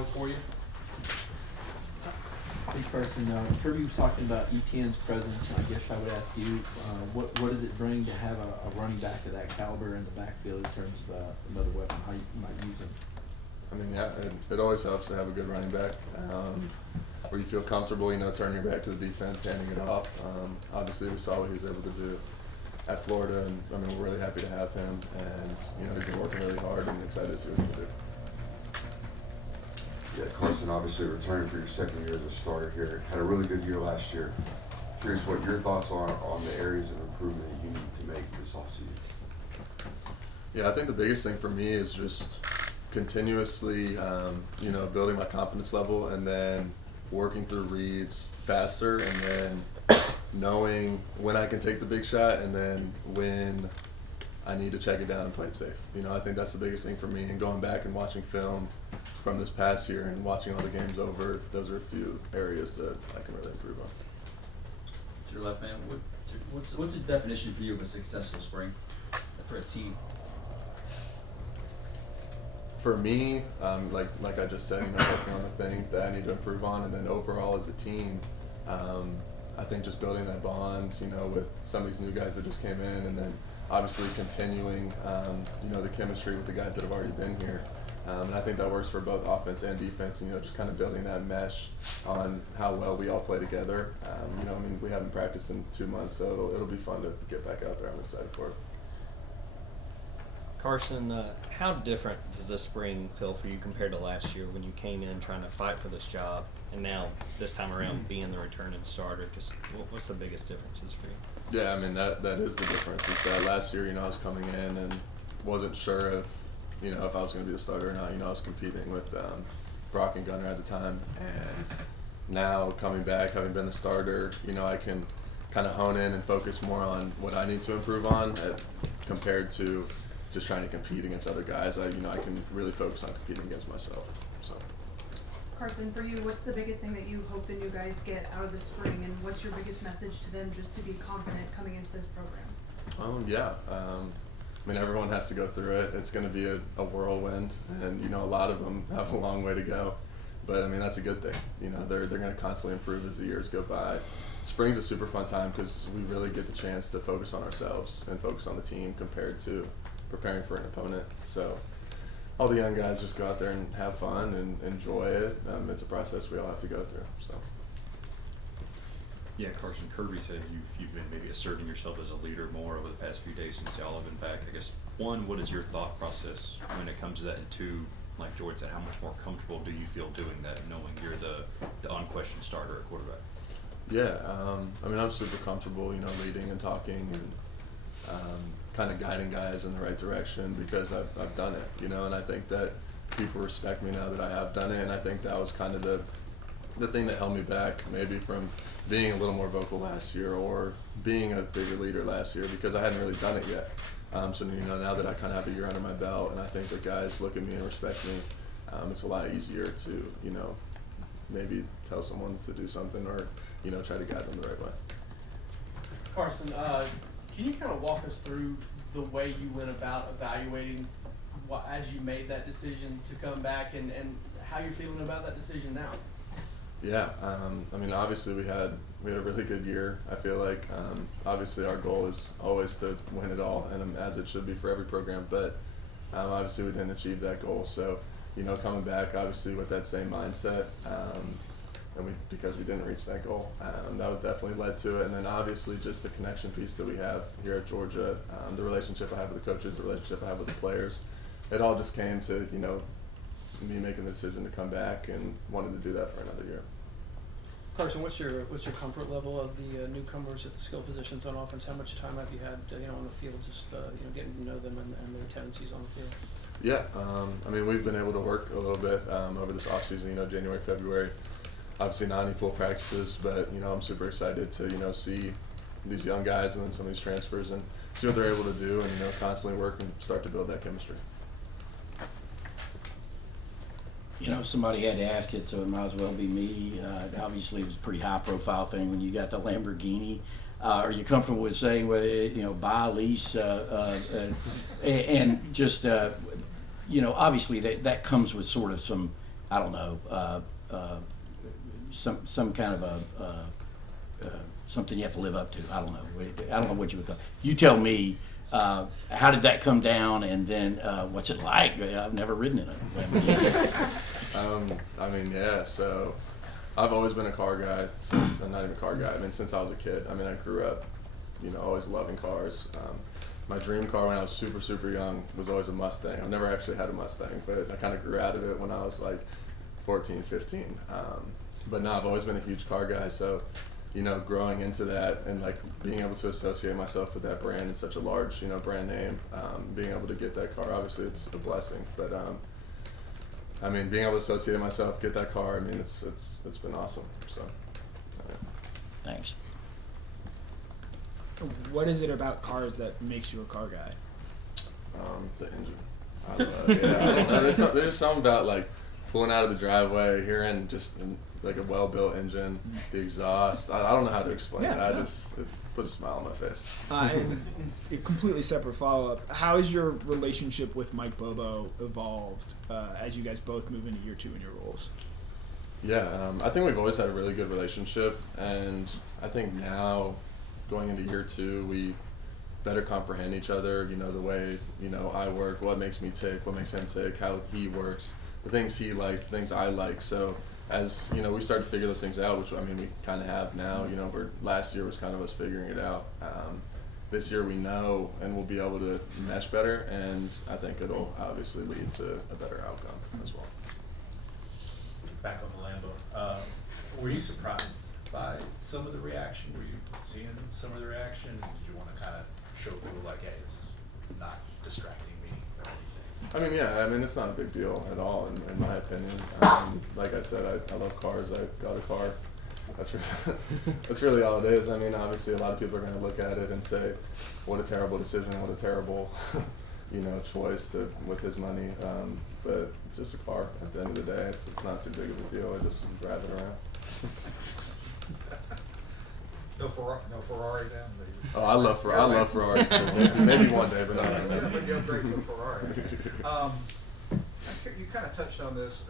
know for you? Hey Carson, Kirby was talking about ETN's presence, and I guess I would ask you, what does it bring to have a running back of that caliber in the backfield in terms of another weapon, how you might use him? I mean, yeah, it always helps to have a good running back, where you feel comfortable, turning your back to the defense, handing it off. Obviously, we saw what he was able to do at Florida, and I mean, we're really happy to have him, and he's been working really hard, and excited to see what he can do. Yeah, Carson, obviously returning for your second year as a starter here. Had a really good year last year. Curious what your thoughts are on the areas of improvement that you need to make this offseason. Yeah, I think the biggest thing for me is just continuously, building my confidence level, and then working through reads faster, and then knowing when I can take the big shot, and then when I need to check it down and play it safe. I think that's the biggest thing for me. And going back and watching film from this past year and watching all the games over, those are a few areas that I can really improve on. To your left, man, what's the definition for you of a successful spring for a team? For me, like I just said, working on the things that I need to improve on, and then overall as a team, I think just building that bond, with some of these new guys that just came in, and then obviously continuing, the chemistry with the guys that have already been here. And I think that works for both offense and defense, just kind of building that mesh on how well we all play together. We haven't practiced in 2 months, so it'll be fun to get back out there. I'm excited for it. Carson, how different does this spring feel for you compared to last year when you came in trying to fight for this job, and now this time around being the returning starter? Just what's the biggest differences for you? Yeah, I mean that is the difference. Is that last year, I was coming in and wasn't sure if if I was going to be the starter or not. I was competing with Brock and Gunner at the time, and now coming back, having been the starter, I can kind of hone in and focus more on what I need to improve on compared to just trying to compete against other guys. I can really focus on competing against myself. So. Carson, for you, what's the biggest thing that you hope the new guys get out of the spring, and what's your biggest message to them just to be confident coming into this program? Everyone has to go through it. It's going to be a whirlwind, and a lot of them have a long way to go. But that's a good thing. They're going to constantly improve as the years go by. Spring's a super fun time because we really get the chance to focus on ourselves and focus on the team compared to preparing for an opponent. So all the young guys just go out there and have fun and enjoy it. It's a process we all have to go through. So. Yeah, Carson, Kirby said you've been maybe asserting yourself as a leader more over the past few days since y'all have been back. I guess, one, what is your thought process when it comes to that? And two, like Jordan said, how much more comfortable do you feel doing that, knowing you're the unquestioned starter at quarterback? Yeah, I'm super comfortable, leading and talking and kind of guiding guys in the right direction because I've done it, and I think that people respect me now that I have done it, and I think that was kind of the thing that held me back maybe from being a little more vocal last year or being a bigger leader last year because I hadn't really done it yet. So now that I kind of have a year under my belt and I think that guys look at me and respect me, it's a lot easier to, maybe tell someone to do something or, try to guide them the right way. Carson, can you kind of walk us through the way you went about evaluating as you made that decision to come back and how you're feeling about that decision now? Yeah, obviously we had a really good year. I feel like obviously our goal is always to win it all, and as it should be for every program. But obviously we didn't achieve that goal. So coming back obviously with that same mindset, and because we didn't reach that goal, that was definitely led to it. And then obviously just the connection piece that we have here at Georgia, the relationship I have with the coaches, the relationship I have with the players, it all just came to me making the decision to come back and wanted to do that for another year. Carson, what's your comfort level of the newcomers at the skill positions on offense? How much time have you had on the field, just getting to know them and their tendencies on the field? Yeah, we've been able to work a little bit over this offseason. January, February, obviously not any full practices, but I'm super excited to see these young guys and then some of these transfers and see what they're able to do and constantly work and start to build that chemistry. Somebody had to ask it, so it might as well be me. Obviously, it was a pretty high-profile thing when you got the Lamborghini. Are you comfortable with saying buy, lease, and just obviously that comes with sort of some I don't know, some kind of something you have to live up to. I don't know what you would call it. You tell me, how did that come down, and then what's it like? I've never ridden in it. I mean, yeah, so I've always been a car guy since, I'm not even a car guy, I mean, since I was a kid. I mean, I grew up, you know, always loving cars. My dream car when I was super, super young was always a Mustang. I've never actually had a Mustang, but I kind of grew out of it when I was like 14, 15. But no, I've always been a huge car guy, so, you know, growing into that and like being able to associate myself with that brand in such a large, you know, brand name, being able to get that car, obviously it's a blessing, but I mean, being able to associate myself, get that car, I mean, it's been awesome, so. Thanks. What is it about cars that makes you a car guy? The engine. I don't know. There's just something about like pulling out of the driveway, hearing just like a well-built engine, the exhaust. I don't know how to explain it. It puts a smile on my face. And a completely separate follow-up. How has your relationship with Mike Bobo evolved as you guys both move into year 2 in your roles? Yeah, I think we've always had a really good relationship, and I think now going into year 2, we better comprehend each other, you know, the way, you know, I work, what makes me tick, what makes him tick, how he works, the things he likes, the things I like. So as, you know, we start to figure those things out, which, I mean, we kind of have now, you know, last year was kind of us figuring it out. This year we know, and we'll be able to mesh better, and I think it'll obviously lead to a better outcome as well. Back on the Lambo, were you surprised by some of the reaction? Were you seeing some of the reaction? Did you want to kind of show people like, hey, this is not distracting me or anything? I mean, yeah, I mean, it's not a big deal at all, in my opinion. Like I said, I love cars. I got a car. That's really all it is. I mean, obviously, a lot of people are going to look at it and say, what a terrible decision, what a terrible, you know, choice with his money. But it's just a car. At the end of the day, it's not too big of a deal. I just drive it around. No Ferrari then? Oh, I love Ferraris too. Maybe one day, but not right now. But you upgrade to a Ferrari. You kind of touched on this.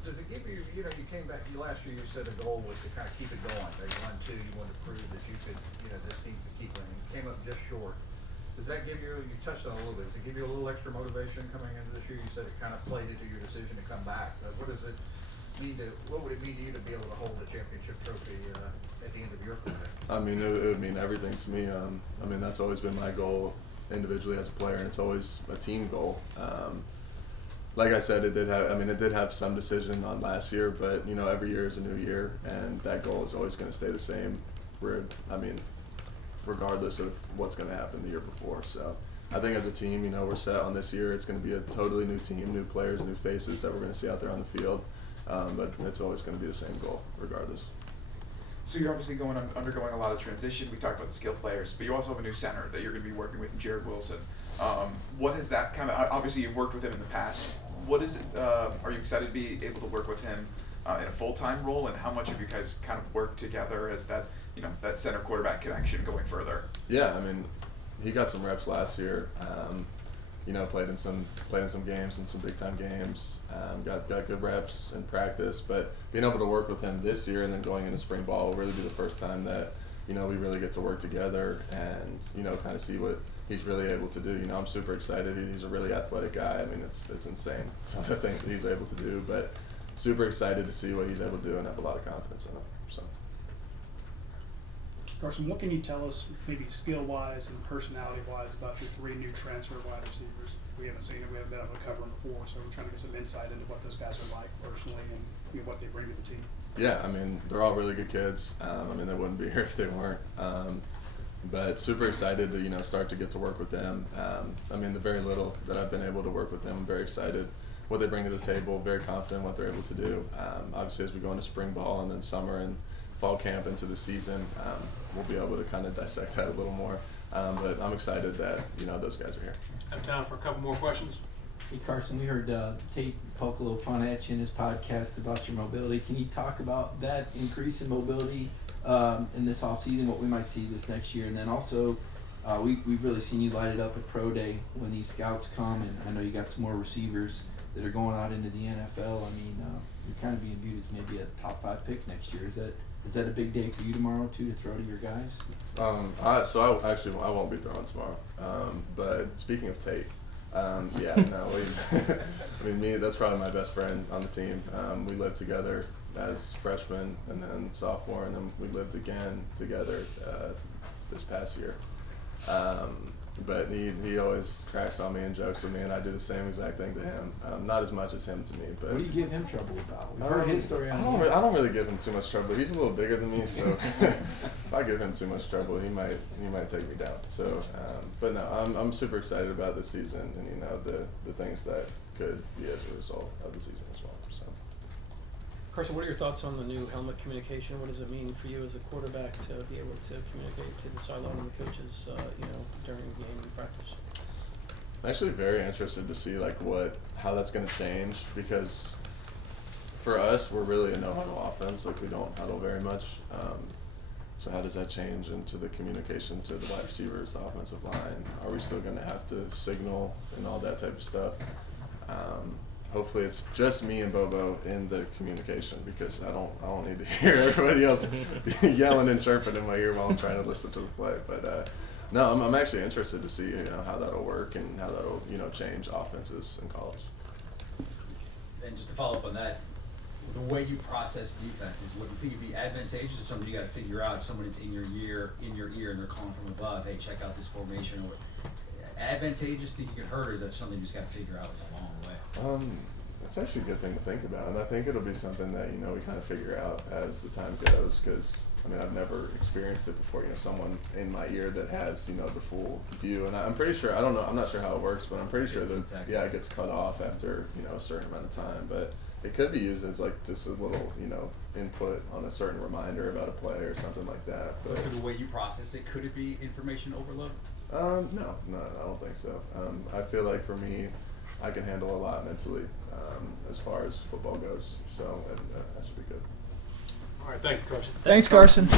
Does it give you, you know, you came back last year, you said the goal was to kind of keep it going. They won 2, you wanted to prove that you could, you know, this team could keep winning. You came up just short. Does that give you touched on it a little bit, does it give you a little extra motivation coming into this year? You said it kind of played into your decision to come back, but what would it mean to you to be able to hold the championship trophy at the end of your career? I mean, it would mean everything to me. I mean, that's always been my goal individually as a player, and it's always a team goal. Like I said, it did have some decision on last year, but you know, every year is a new year, and that goal is always going to stay the same. Regardless of what's going to happen the year before. So I think as a team, you know, we're set on this year. It's going to be a totally new team, new players, new faces that we're going to see out there on the field. But it's always going to be the same goal, regardless. So you're obviously undergoing a lot of transition. We talked about the skill players, but you also have a new center that you're going to be working with, Jared Wilson. What is that kind of? Obviously, you've worked with him in the past. What is it? Are you excited to be able to work with him in a full-time role? And how much have you guys kind of worked together as that, you know, that center quarterback connection going further? Yeah, I mean, he got some reps last year. You know, played in some games and some big time games. Got good reps in practice, but being able to work with him this year and then going into spring ball will really be the first time that, you know, we really get to work together and, you know, kind of see what he's really able to do. You know, I'm super excited. He's a really athletic guy. I mean, it's insane some of the things that he's able to do, but super excited to see what he's able to do and have a lot of confidence in him. So. Carson, what can you tell us, maybe skill-wise and personality-wise, about your 3 new transfer wide receivers? We haven't seen it. We haven't been able to cover them before, so we're trying to get some insight into what those guys are like personally and, you know, what they bring to the team. Yeah, I mean, they're all really good kids. I mean, they wouldn't be here if they weren't. But super excited to, you know, start to get to work with them. I mean, the very little that I've been able to work with them, I'm very excited what they bring to the table, very confident what they're able to do. Obviously, as we go into spring ball and then summer and fall camp into the season, we'll be able to kind of dissect that a little more. But I'm excited that, you know, those guys are here. Have time for a couple more questions. Hey Carson, we heard Tate poke a little fun at you in his podcast about your mobility. Can you talk about that increase in mobility in this offseason, what we might see this next year? And then also, we've really seen you light it up at Pro Day when these scouts come, and I know you got some more receivers that are going out into the NFL. I mean, maybe a top 5 pick next year. Is that a big day for you tomorrow too, to throw to your guys? I won't be throwing tomorrow. But speaking of Tate, yeah, no, that's probably my best friend on the team. We lived together as freshmen and then sophomore, and then we lived again together this past year. But he always cracks on me and jokes with me, and I do the same exact thing to him. Not as much as him to me, but. What do you give him trouble about? We've heard his story on here. I don't really give him too much trouble. He's a little bigger than me, so if I give him too much trouble, he might take me down. So, but no, I'm super excited about this season, and the things that could be as a result of the season as well. So. Carson, what are your thoughts on the new helmet communication? What does it mean for you as a quarterback to be able to communicate to the sideline and the coaches, during game and practice? I'm actually very interested to see how that's going to change, because for us, we're really a no-huddle offense. We don't huddle very much. So how does that change into the communication to the wide receivers, the offensive line? Are we still going to have to signal and all that type of stuff? Hopefully it's just me and Bobo in the communication, because I don't need to hear everybody else yelling and chirping in my ear while I'm trying to listen to the play. But no, I'm actually interested to see how that'll work and how that'll change offenses in college. And just to follow up on that, the way you process defenses, would you think it'd be advantageous or something you got to figure out? Someone that's in your ear, and they're calling from above, hey, check out this formation. Or advantageous, think you could hurt, or is that something you just got to figure out along the way? It's actually a good thing to think about, and I think it'll be something that we kind of figure out as the time goes. Because I've never experienced it before. Someone in my ear that has the full view, and I'm pretty sure. I don't know. I'm not sure how it works, but I'm pretty sure that it gets cut off after a certain amount of time. But it could be used as just a little input on a certain reminder about a play or something like that. But for the way you process it, could it be information overload? No, I don't think so. I feel like for me, I can handle a lot mentally as far as football goes, so that should be good. All right, thank you, Coach. Thanks, Carson.